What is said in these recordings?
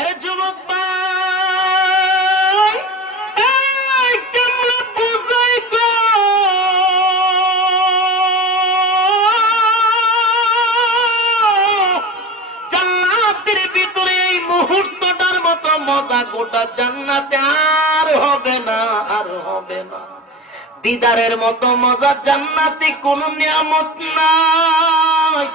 এর যুবক ভাই, এই কেমনে বুঝাই গো, জান্নাতের ভিতরে এই মুহূর্তটার মতো মজা গোটা জান্নাতে আর হবে না, আর হবে না। দিদারের মতো মজা জান্নাতে কোন নিয়ামত নাই,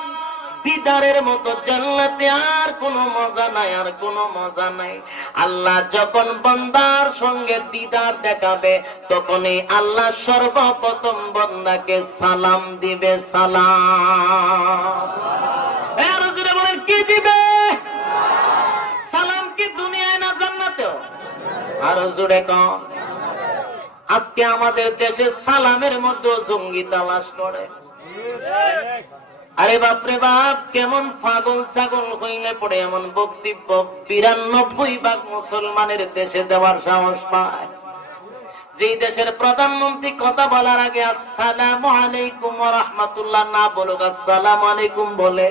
দিদারের মতো জান্নাতে আর কোনো মজা নাই, আর কোনো মজা নাই। আল্লাহ যখন বান্দার সঙ্গে দিদার দেখাবে, তখনই আল্লাহ সর্বপ্রথম বান্দাকে সালাম দিবে, সালাম। আরো জোরে বলেন, কি দিবে? সালাম। কি দুনিয়ায় না জান্নাতেও? আরো জোরে কও। আজকে আমাদের দেশে সালামের মধ্যে জঙ্গি তালাশ করে। আরে বাপরে বাপ, কেমন পাগল ছাগল হইলে পড়ে এমন বক্তব্য ৯২% মুসলমানের দেশে দেওয়ার সাহস পায়। যেই দেশের প্রধানমন্ত্রী কথা বলার আগে আসসালামু আলাইকুম ওয়া রাহমাতুল্লাহ না বলুক, আসসালামু আলাইকুম বলে।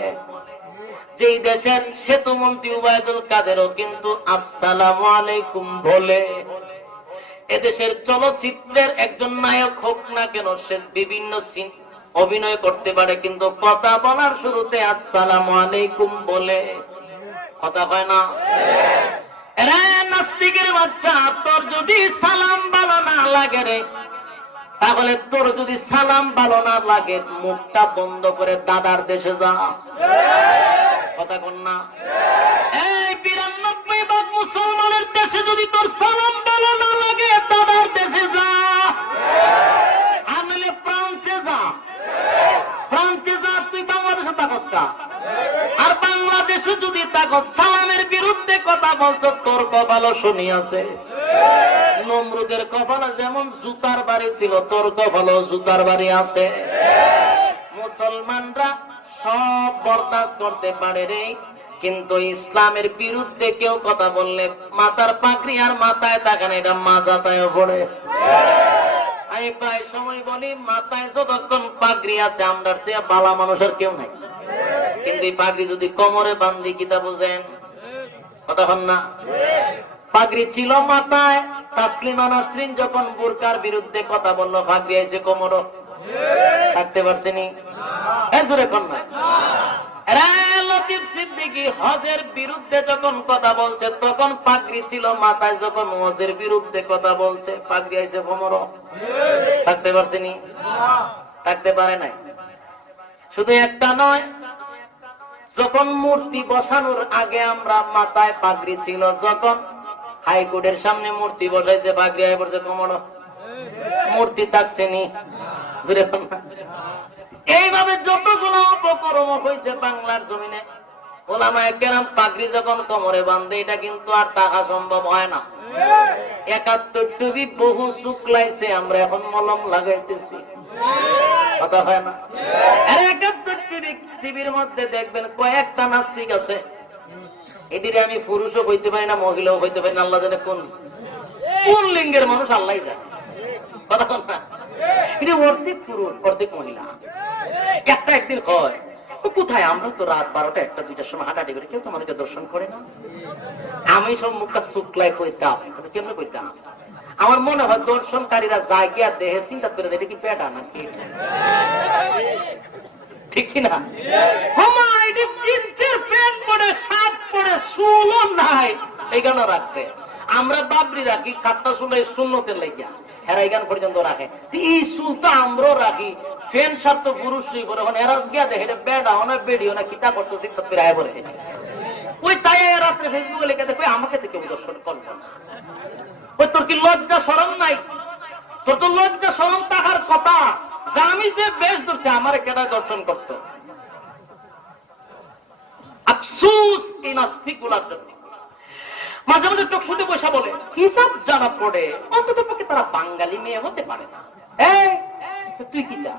যেই দেশের সেতুমন্ত্রী উবাইদুল কাদেরও কিন্তু আসসালামু আলাইকুম বলে। এদেশের চলচ্চিত্রের একজন নায়ক হোক না কেন, সে বিভিন্ন সিন অভিনয় করতে পারে, কিন্তু কথা বলার শুরুতে আসসালামু আলাইকুম বলে। কথা হয় না? এরা নাস্তিকের বাচ্চা, তোর যদি সালাম ভালো না লাগে রে, তাহলে তোর যদি সালাম ভালো না লাগে, মুখটা বন্ধ করে দাদার দেশে যা। কথা কন না? এই ৯২% মুসলমানের দেশে যদি তোর সালাম ভালো না লাগে, দাদার দেশে যা। আনলে ফ্রান্সে যা, ফ্রান্সে যা। তুই বাংলাদেশে থাকস না, আর বাংলাদেশে যদি থাকস, সালামের বিরুদ্ধে কথা বলছো, তোর কপালও শনি আছে। নমরুদের কপালে যেমন জুতার বাড়ি ছিল, তোর কপালও জুতার বাড়ি আছে। মুসলমানরা সব বরদাস্ত করতে পারে রে, কিন্তু ইসলামের বিরুদ্ধে কেউ কথা বললে মাথার পাগড়ি আর মাথায় থাকে না, এটা মাথায় পড়ে। আমি প্রায় সময় বলি, মাথায় যতক্ষণ পাগড়ি আছে, আমরা সে বালা মানুষের কেউ নাই। কিন্তু এই পাগড়ি যদি কোমরে বান্ধি, কিতা বুঝেন? কথা হন না? পাগড়ি ছিল মাথায়, তাসলিমা নাসরিন যখন বুরকার বিরুদ্ধে কথা বললো, পাগড়ি আইছে কোমরও। থাকতে পারছেনি? জোরে কন না। লতিফ সিদ্দিকী হজের বিরুদ্ধে যখন কথা বলছে, তখন পাগড়ি ছিল মাথায়, যখন হজের বিরুদ্ধে কথা বলছে, পাগড়ি আইছে কোমরও। থাকতে পারছেনি? থাকতে পারে নাই। শুধু একটা নয়, যখন মূর্তি বসানোর আগে আমরা মাথায় পাগড়ি ছিল, যখন হাইকোর্টের সামনে মূর্তি বসাইছে, পাগড়ি আই পড়ছে কোমরও। মূর্তি থাকছেনি? এইভাবে যতগুলো অপকর্ম হয়েছে বাংলার জমিনে, ওলামায়ে কেরাম পাগড়ি যখন কোমরে বাঁধে, এটা কিন্তু আর টাকা সম্ভব হয় না। ৭১ টুবি বহু শুকলাইছে, আমরা এখন মলম লাগাইতেছি। কথা হয় না? ৭১ টিভির মধ্যে দেখবেন কয়েকটা নাস্তিক আছে, এদিকে আমি পুরুষও হইতে পারি না, মহিলাও হইতে পারি না, আল্লাহ জানে কোন কোন লিঙ্গের মানুষ, আল্লাহ জানে। কথা হয় না? এটা অর্ধেক পুরুষ অর্ধেক মহিলা। একটা একদিন হয়, কোথায়? আমরা তো রাত ১২টা ১টা ২টার সময় হাঁটাহাঁটি করি, কেউ তো আমাদেরকে দর্শন করে না। আমি সব মুখটা শুক্লায় কইতাম, কেমনে কইতাম? আমার মনে হয় দর্শনকারীরা যায় গিয়া দেহে চিন্তা করে, এটা কি পেটা নাকি? ঠিক কিনা? প্যান্ট পরে, শার্ট পরে, চুলও নাই, এই গান রাখছে। আমরা বাবরি রাখি, কাটটা চুলাই শূন্যতে লেগিয়া, হেরাই গান পর্যন্ত রাখে। এই চুল তো আমরাও রাখি, ফ্যান শার্ট তো পুরুষই করে। এরাজ গিয়া দেখে বেড়া না বেড়িও না, কিতা করতেছি রায় পরে। ওই তাই রাত্রে ফেসবুকে লিখে দেখো, আমাকে থেকে দর্শন করবেন। ওই তোর কি লজ্জা শরম নাই? তোর তো লজ্জা শরম থাকার কথা, যে আমি যে বেশ ধরছি, আমার কেনা দর্শন করতো। আফসোস এই নাস্তিক গুলার জন্য। মাঝে মাঝে চোখ শুতে পয়সা বলে, হিসাব যারা পড়ে, অন্তত পক্ষে তারা বাঙালি মেয়ে হতে পারে না। তুই কি যা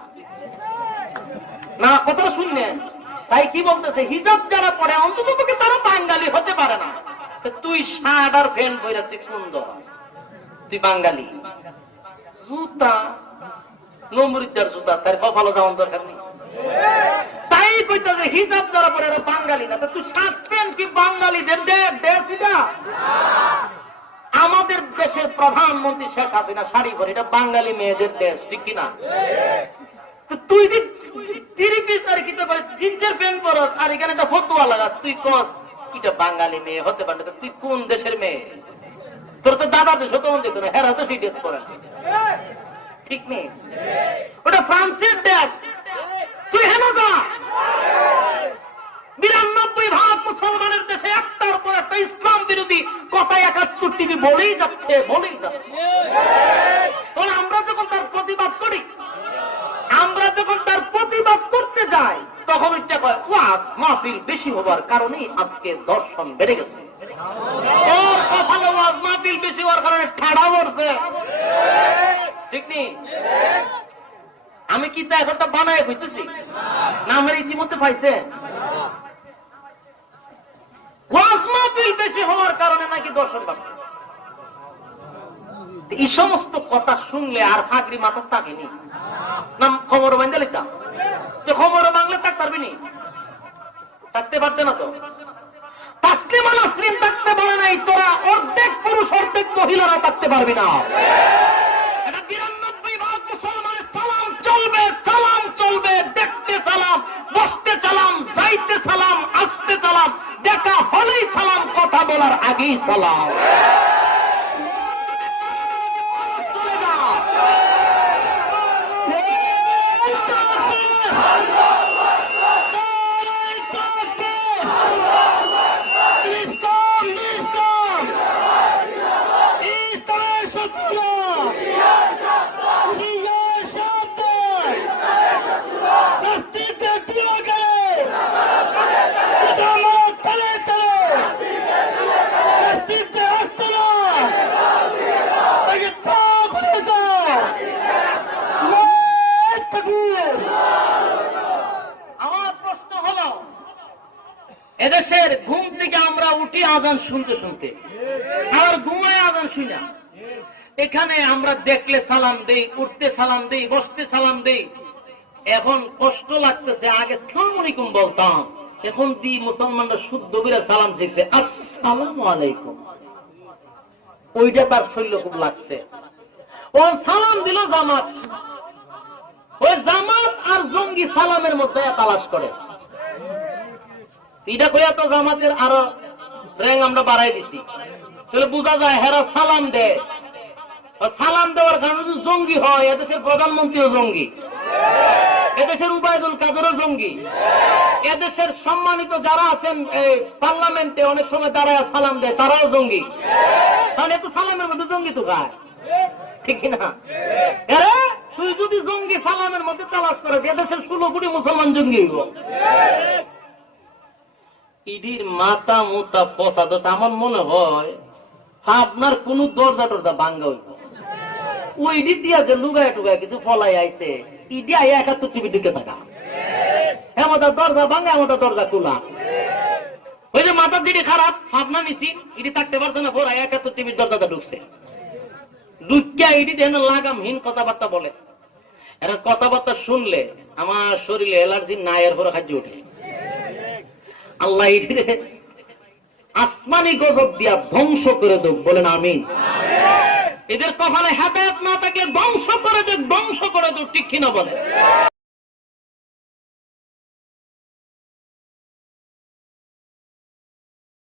না, কথাটা শুনলে তাই কি বলতেছে, হিজাব যারা পড়ে অন্তত পক্ষে তারা বাঙালি হতে পারে না। তুই শার্ট আর ফ্যান পরে তুই কোন দল? তুই বাঙালি। জুতা নমরুদার জুতা, তার কপালও যাওয়ার দরকার নেই। তাই এই কইতে যে হিজাব যারা পরে এরা বাঙালি না, তুই শার্ট প্যান্ট কি বাঙালিদের দেশ এটা? আমাদের দেশের প্রধানমন্ত্রী শেখ হাসিনা শাড়ি পরে, এটা বাঙালি মেয়েদের দেশ, ঠিক কিনা? তুই কি তিরি পিস আর কি জিন্সের প্যান্ট পরস আর এখানে একটা ফতুয়া লাগাস, তুই কস এটা বাঙালি মেয়ে হতে পারে? তুই কোন দেশের মেয়ে? তোর তো দাদা দেশ তখন যেত না, হেরা তো সেই ড্রেস করেন, ঠিক নেই? ওটা ফ্রান্সের দেশ, তুই হেন যা। 92% মুসলমানের দেশে একটার পর একটা ইসলাম বিরোধী কথা 71 টিভি বলেই যাচ্ছে। আমরা যখন তার প্রতিবাদ করি, আমরা যখন তার প্রতিবাদ করতে যাই, তখন এটা কয় ওয়াজ মাহফিল বেশি হবার কারণেই আজকে দর্শন বেড়ে গেছে। ওর কপালে ওয়াজ মাহফিল বেশি হওয়ার কারণে ঠাড়া পড়ছে, ঠিক নেই? আমি কি তা এখনটা বানায় হইতেছি না? আমার ইতিমধ্যে পাইছে ওয়াজ মাহফিল বেশি হওয়ার কারণে নাকি দর্শন বাড়ছে। এই সমস্ত কথা শুনলে আর ফাঁকরি মাথার থাকেনি না? খবর বাঁধে লিখতাম, তো খবর বাংলা থাকতে পারবি নি? থাকতে পারতে না তো। তাসলিমা নাসরিন থাকতে পারে নাই, তোরা অর্ধেক পুরুষ অর্ধেক মহিলারা থাকতে পারবি না। এটা 92% মুসলমানের সালাম চলবে, সালাম চলবে, দেখতে সালাম, বসতে সালাম, যাইতে সালাম, আসতে সালাম, দেখা হলেই সালাম, কথা বলার আগেই সালাম। এদেশের ঘুম থেকে আমরা উঠি আজান শুনতে শুনতে, আর ঘুমায় আজান শুনি না। এখানে আমরা দেখলে সালাম দেই, উঠতে সালাম দেই, বসতে সালাম দেই। এখন কষ্ট লাগতেছে, আগে আসসালামু আলাইকুম বলতাম, এখন দি মুসলমানরা শুদ্ধ করে সালাম শিখছে আসসালামু আলাইকুম। ওইটা তার শৈল্য খুব লাগছে। ও সালাম দিল জামাত, ওই জামাত আর জঙ্গি সালামের মধ্যে তালাশ করে। এটা কইয়া তো জামাতের আরো র্যাঙ্ক আমরা বাড়াই দিছি, তাহলে বোঝা যায় হেরা সালাম দেয়। সালাম দেওয়ার কারণে যদি জঙ্গি হয়, এদেশের প্রধানমন্ত্রীও জঙ্গি, এদেশের উবায়দুল কাদেরও জঙ্গি, এদেশের সম্মানিত যারা আছেন পার্লামেন্টে অনেক সময় দাঁড়ায় সালাম দেয়, তারাও জঙ্গি। তাহলে এত সালামের মধ্যে জঙ্গি তো খায়, ঠিক না? তুই যদি জঙ্গি সালামের মধ্যে তালাশ করে, এদেশের 16 কোটি মুসলমান জঙ্গি হইব। ইডির মাথা মোতা পচা দোষ। আমার মনে হয় আপনার কোন দরজা টরজা ভাঙ্গা হইব, ওই ইডি দিয়া যে লুগায় টুগায় কিছু ফলাই আইছে, ইডি আইয়া 71 টিভি ঢুকে থাকা, এমতা দরজা ভাঙ্গা, এমতা দরজা খোলা। ওই যে মাথার দিকে খারাপ ভাবনা নিছি, ইডি থাকতে পারছে না, ভোর 71 টিভির দরজাটা ঢুকছে। ঢুকিয়া ইডি যেন লাগামহীন কথাবার্তা বলে। এরা কথাবার্তা শুনলে আমার শরীরে অ্যালার্জি নাই, এর পরে খাদ্য উঠে। আল্লাহ আসমানি গজব দিয়া ধ্বংস করে দেব, বলেন আমিন। এদের কপালে হেদায়েত না থাকলে ধ্বংস করে দেব, ধ্বংস করে দেব, ঠিক কিনা বলে?